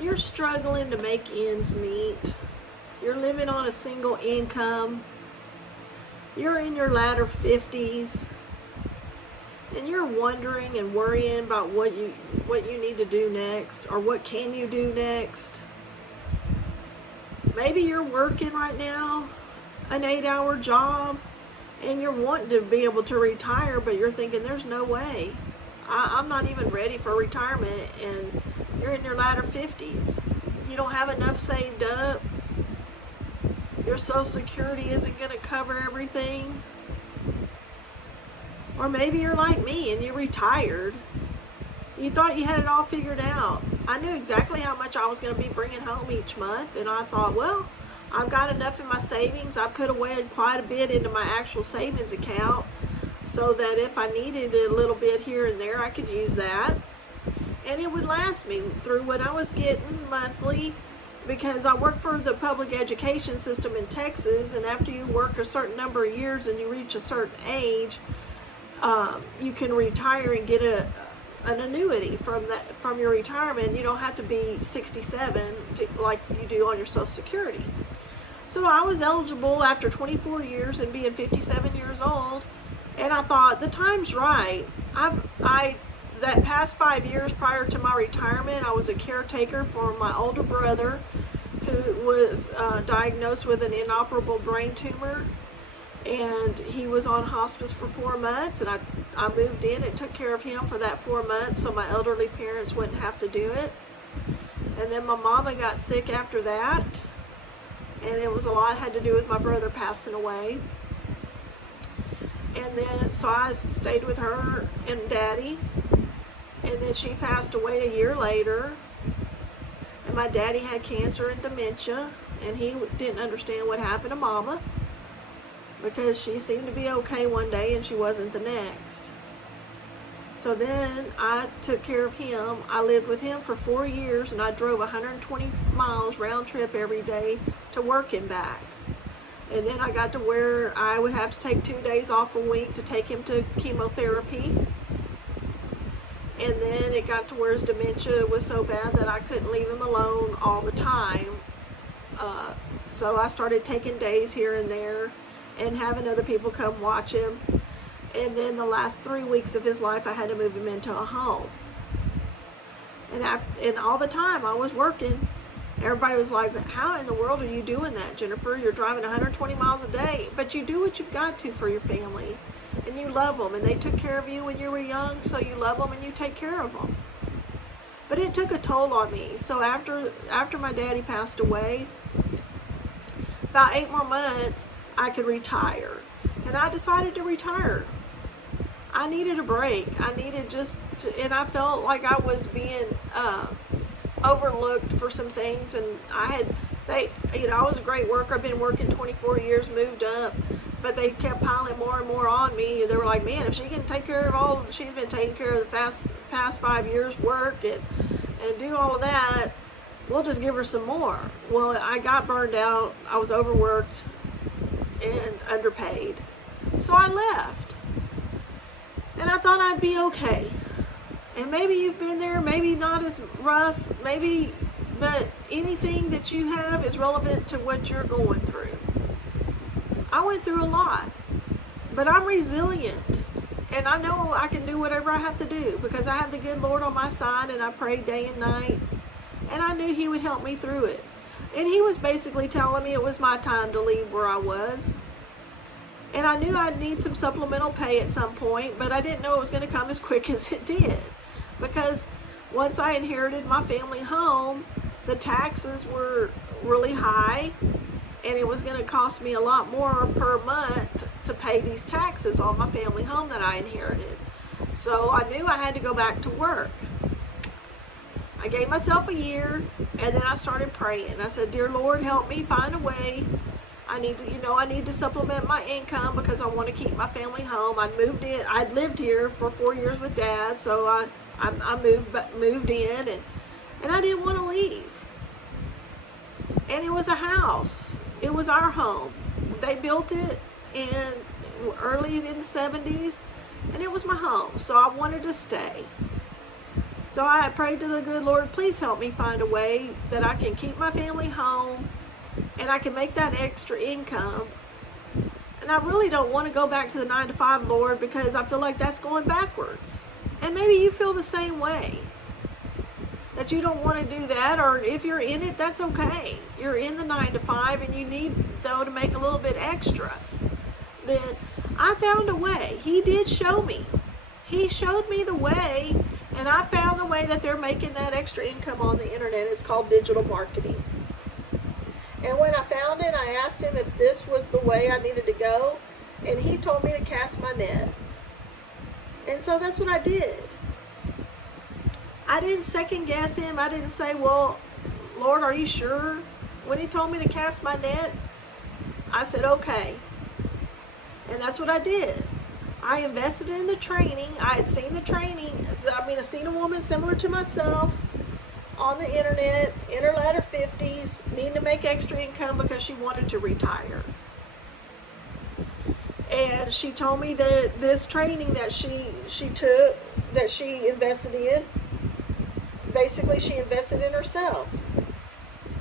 You're struggling to make ends meet. You're living on a single income. You're in your latter 50s. And you're wondering and worrying about what you need to do next, or what can you do next. Maybe you're working right now an 8-hour job and you're wanting to be able to retire, but you're thinking there's no way. I'm not even ready for retirement, and you're in your latter 50s. You don't have enough saved up. Your Social Security isn't going to cover everything. Or maybe you're like me and you retired. You thought you had it all figured out. I knew exactly how much I was going to be bringing home each month, and I thought, well, I've got enough in my savings. I put away quite a bit into my actual savings account so that if I needed a little bit here and there, I could use that. And it would last me through what I was getting monthly, because I work for the public education system in Texas, and after you work a certain number of years and you reach a certain age, you can retire and get an annuity from your retirement. You don't have to be 67 like you do on your Social Security. So I was eligible after 24 years and being 57 years old, and I thought the time's right. That past 5 years prior to my retirement, I was a caretaker for my older brother, who was diagnosed with an inoperable brain tumor, and he was on hospice for 4 months, and I moved in and took care of him for that 4 months so my elderly parents wouldn't have to do it. And then my mama got sick after that, and it was a lot had to do with my brother passing away. And then so I stayed with her and Daddy, and then she passed away a year later, and my daddy had cancer and dementia, and he didn't understand what happened to Mama, because she seemed to be okay one day and she wasn't the next. So then I took care of him. I lived with him for 4 years, and I drove 120 miles round trip every day to work and back. And then I got to where I would have to take 2 days off a week to take him to chemotherapy. And then it got to where his dementia was so bad that I couldn't leave him alone all the time. So I started taking days here and there and having other people come watch him. And then the last 3 weeks of his life, I had to move him into a home. And all the time I was working, everybody was like, how in the world are you doing that, Jennifer? You're driving 120 miles a day, but you do what you've got to for your family. And you love them, and they took care of you when you were young, so you love them and you take care of them. But it took a toll on me. So after my daddy passed away, about 8 more months, I could retire. And I decided to retire. I needed a break. I needed and I felt like I was being overlooked for some things, and I was a great worker. I've been working 24 years, moved up, but they kept piling more and more on me. They were like, man, if she can take care of all she's been taking care of the past 5 years work and do all of that, we'll just give her some more. Well, I got burned out. I was overworked and underpaid. So I left. And I thought I'd be okay. And maybe you've been there, maybe not as rough, but anything that you have is relevant to what you're going through. I went through a lot, but I'm resilient, and I know I can do whatever I have to do because I have the good Lord on my side, and I pray day and night, and I knew He would help me through it. And He was basically telling me it was my time to leave where I was. And I knew I'd need some supplemental pay at some point, but I didn't know it was going to come as quick as it did. Because once I inherited my family home, the taxes were really high, and it was going to cost me a lot more per month to pay these taxes on my family home that I inherited. So I knew I had to go back to work. I gave myself a year, and then I started praying. I said, Dear Lord, help me find a way. I need to supplement my income because I want to keep my family home. I'd lived here for 4 years with Dad, so I moved in, and I didn't want to leave. And it was a house. It was our home. They built it early in the 70s, and it was my home, so I wanted to stay. So I prayed to the good Lord, please help me find a way that I can keep my family home and I can make that extra income. And I really don't want to go back to the 9 to 5, Lord, because I feel like that's going backwards. And maybe you feel the same way, that you don't want to do that, or if you're in it, that's okay. You're in the 9 to 5 and you need, though, to make a little bit extra. Then I found a way. He did show me. He showed me the way, and I found the way that they're making that extra income on the internet. It's called digital marketing. And when I found it, I asked him if this was the way I needed to go, and he told me to cast my net. And so that's what I did. I didn't second guess him. I didn't say, well, Lord, are you sure? When he told me to cast my net, I said, okay. And that's what I did. I invested in the training. I had seen the training. I seen a woman similar to myself on the internet, in her latter 50s, needing to make extra income because she wanted to retire. And she told me that this training that she took, that she invested in, basically she invested in herself.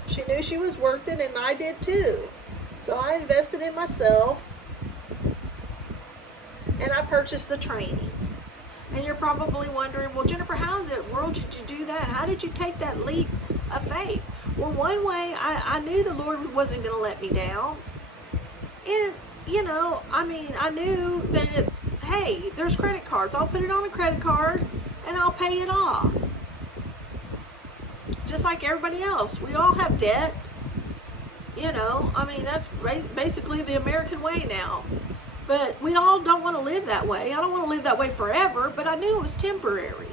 She knew she was worth it, and I did too. So I invested in myself, and I purchased the training. And you're probably wondering, well, Jenifer, how in the world did you do that? How did you take that leap of faith? Well, one way, I knew the Lord wasn't going to let me down. And, I knew that, hey, there's credit cards. I'll put it on a credit card, and I'll pay it off. Just like everybody else. We all have debt. That's basically the American way now. But we all don't want to live that way. I don't want to live that way forever, but I knew it was temporary.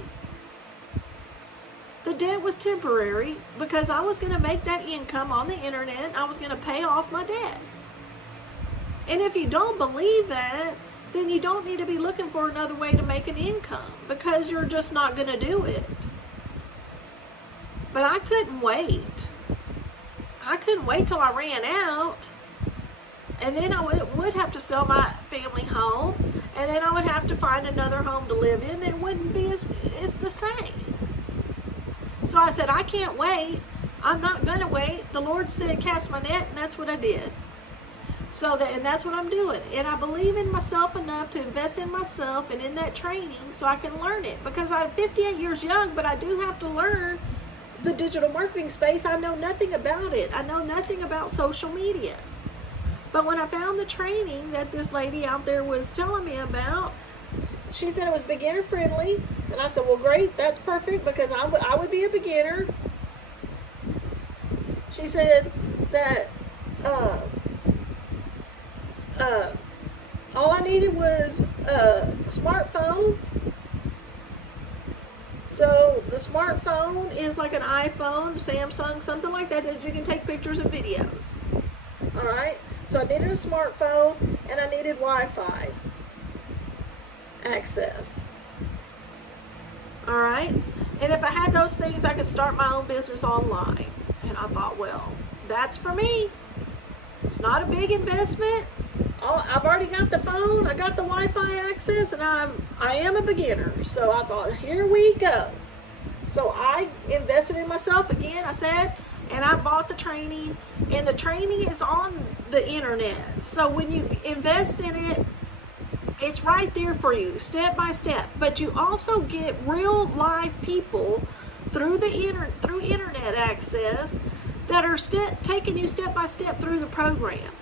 The debt was temporary because I was going to make that income on the internet. I was going to pay off my debt. And if you don't believe that, then you don't need to be looking for another way to make an income because you're just not going to do it. But I couldn't wait. I couldn't wait till I ran out. And then I would have to sell my family home, and then I would have to find another home to live in. It wouldn't be as the same. So I said, I can't wait. I'm not going to wait. The Lord said, cast my net, and that's what I did. And that's what I'm doing. And I believe in myself enough to invest in myself and in that training so I can learn it. Because I'm 58 years young, but I do have to learn the digital marketing space. I know nothing about it. I know nothing about social media. But when I found the training that this lady out there was telling me about, she said it was beginner friendly. And I said, well, great, that's perfect because I would be a beginner. She said that all I needed was a smartphone. So the smartphone is like an iPhone, Samsung, something like that you can take pictures and videos. All right. So I needed a smartphone and I needed Wi-Fi access. All right. And if I had those things, I could start my own business online. And I thought, well, that's for me. It's not a big investment. I've already got the phone, I got the Wi-Fi access, and I am a beginner. So I thought, here we go. So I invested in myself again, I said, and I bought the training, and the training is on the internet. So when you invest in it, it's right there for you, step by step. But you also get real live people through internet access that are taking you step by step through the program.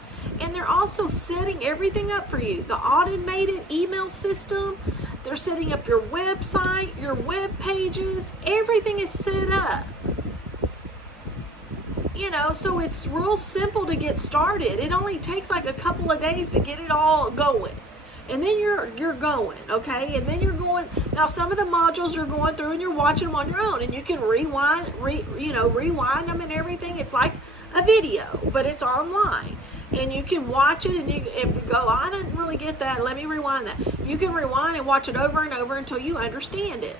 And they're also setting everything up for you. The automated email system, they're setting up your website, your web pages, everything is set up. So it's real simple to get started. It only takes like a couple of days to get it all going. And then you're going, okay? And then you're going. Now some of the modules you're going through and you're watching them on your own, and you can rewind them and everything. It's like a video, but it's online. And you can watch it, and if you go, I didn't really get that, let me rewind that. You can rewind and watch it over and over until you understand it.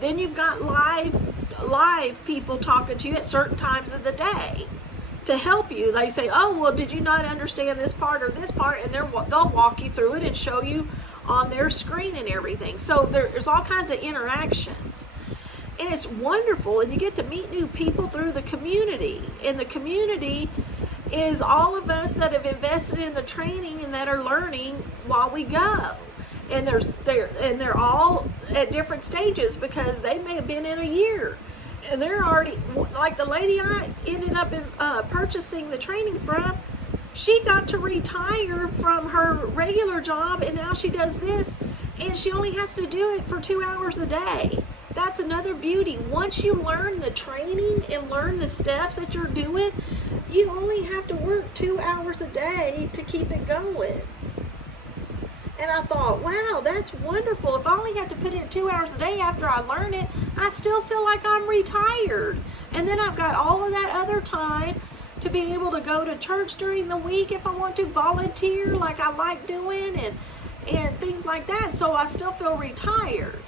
Then you've got live people talking to you at certain times of the day to help you. They say, oh, well, did you not understand this part or this part? And they'll walk you through it and show you on their screen and everything. So there's all kinds of interactions. And it's wonderful, and you get to meet new people through the community. And the community is all of us that have invested in the training and that are learning while we go. And they're all at different stages, because they may have been in a year, and they're already, like the lady I ended up purchasing the training from. She got to retire from her regular job, and now she does this, and she only has to do it for 2 hours a day. That's another beauty. Once you learn the training and learn the steps that you're doing, you only have to work 2 hours a day to keep it going. And I thought, wow, that's wonderful. If I only have to put in 2 hours a day after I learn it, I still feel like I'm retired. And then I've got all of that other time to be able to go to church during the week if I want to, volunteer like I like doing, and things like that. So I still feel retired.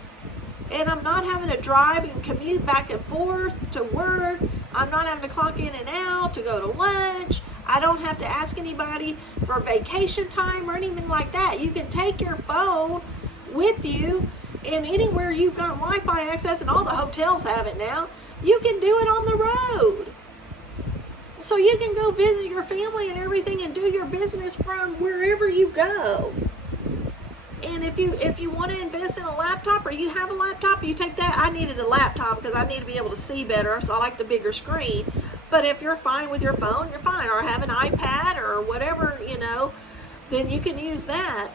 And I'm not having to drive and commute back and forth to work. I'm not having to clock in and out to go to lunch. I don't have to ask anybody for vacation time or anything like that. You can take your phone with you, and anywhere you've got Wi-Fi access, and all the hotels have it now, you can do it on the road. So you can go visit your family and everything and do your business from wherever you go. And if you want to invest in a laptop, or you have a laptop, you take that. I needed a laptop because I need to be able to see better, so I like the bigger screen. But if you're fine with your phone, you're fine. Or have an iPad or whatever, then you can use that.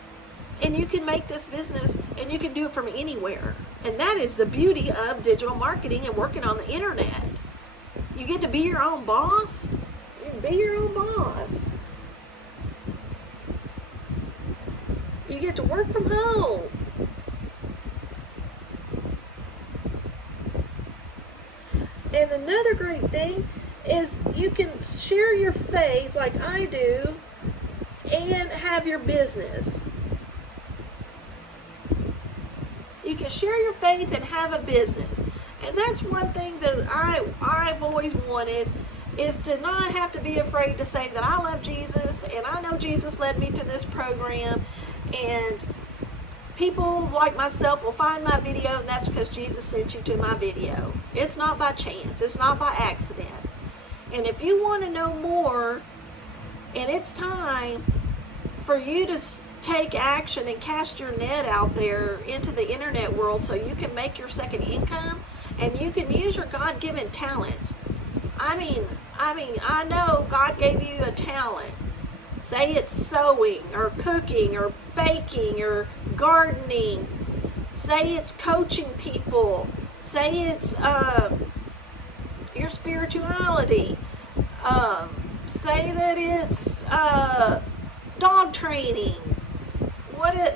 And you can make this business, and you can do it from anywhere. And that is the beauty of digital marketing and working on the internet. You get to be your own boss. You can be your own boss. You get to work from home. And another great thing is you can share your faith like I do and have your business. You can share your faith and have a business. And that's one thing that I've always wanted, is to not have to be afraid to say that I love Jesus, and I know Jesus led me to this program, and people like myself will find my video, and that's because Jesus sent you to my video. It's not by chance. It's not by accident. And if you want to know more, and it's time for you to take action and cast your net out there into the internet world so you can make your second income, and you can use your God-given talents. I know God gave you a talent. Say it's sewing or cooking or baking or gardening. Say it's coaching people. Say it's your spirituality. Say that it's dog training.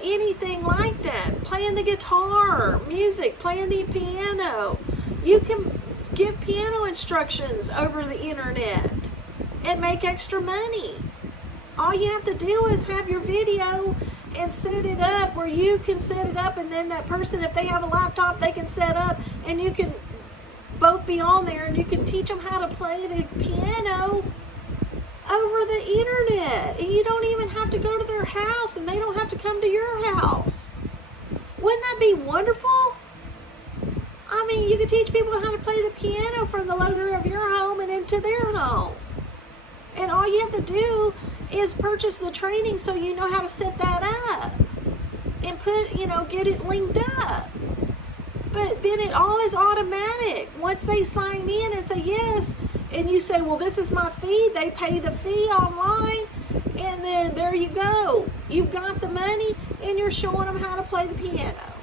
Anything like that. Playing the guitar, music, playing the piano. You can give piano instructions over the internet and make extra money. All you have to do is have your video and set it up where you can set it up, and then that person, if they have a laptop, they can set up, and you can both be on there, and you can teach them how to play the piano over the internet, and you don't even have to go to their house, and they don't have to come to your house. Wouldn't that be wonderful? You could teach people how to play the piano from the loader of your home and into their home. And all you have to do is purchase the training so you know how to set that up and get it linked up. But then it all is automatic. Once they sign in and say yes, and you say, well, this is my fee, they pay the fee online, and then there you go. You've got the money, and you're showing them how to play the piano,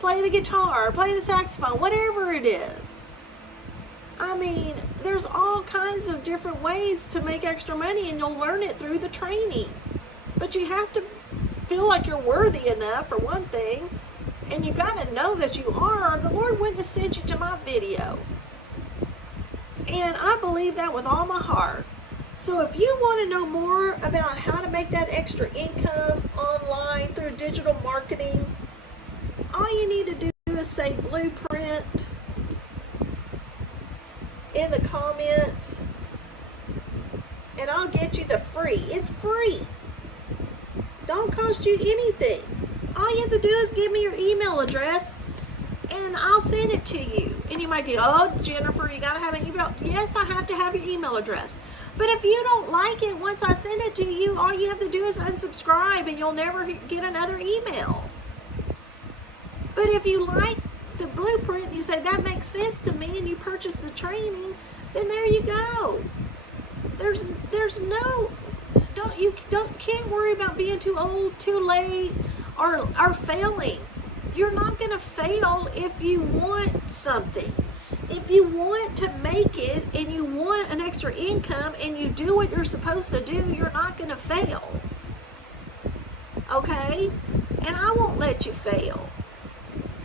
play the guitar, play the saxophone, whatever it is. There's all kinds of different ways to make extra money, and you'll learn it through the training. But you have to feel like you're worthy enough, for one thing, and you got to know that you are. The Lord wouldn't have sent you to my video. And I believe that with all my heart. So if you want to know more about how to make that extra income online through digital marketing, all you need to do is say blueprint in the comments, and I'll get you the free. It's free. Don't cost you anything. All you have to do is give me your email address, and I'll send it to you. And you might go, oh, Jennifer, you got to have an email. Yes, I have to have your email address. But if you don't like it, once I send it to you, all you have to do is unsubscribe and you'll never get another email. But if you like the blueprint and you say, that makes sense to me, and you purchase the training, then there you go. There's no, can't worry about being too old, too late, or failing. You're not going to fail if you want something. If you want to make it and you want an extra income and you do what you're supposed to do, you're not going to fail. Okay? And I won't let you fail.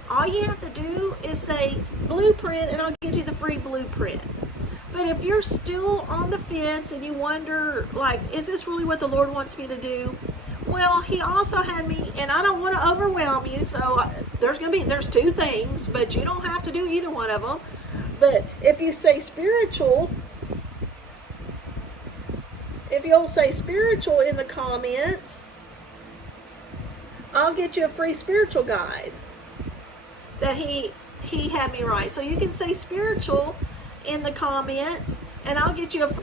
All you have to do is say blueprint and I'll give you the free blueprint. But if you're still on the fence and you wonder, like, is this really what the Lord wants me to do? Well, He also had me, and I don't want to overwhelm you, so there's two things, but you don't have to do either one of them. But if you say spiritual, if you'll say spiritual in the comments, I'll get you a free spiritual guide that he had me write. So you can say spiritual in the comments, and I'll get you a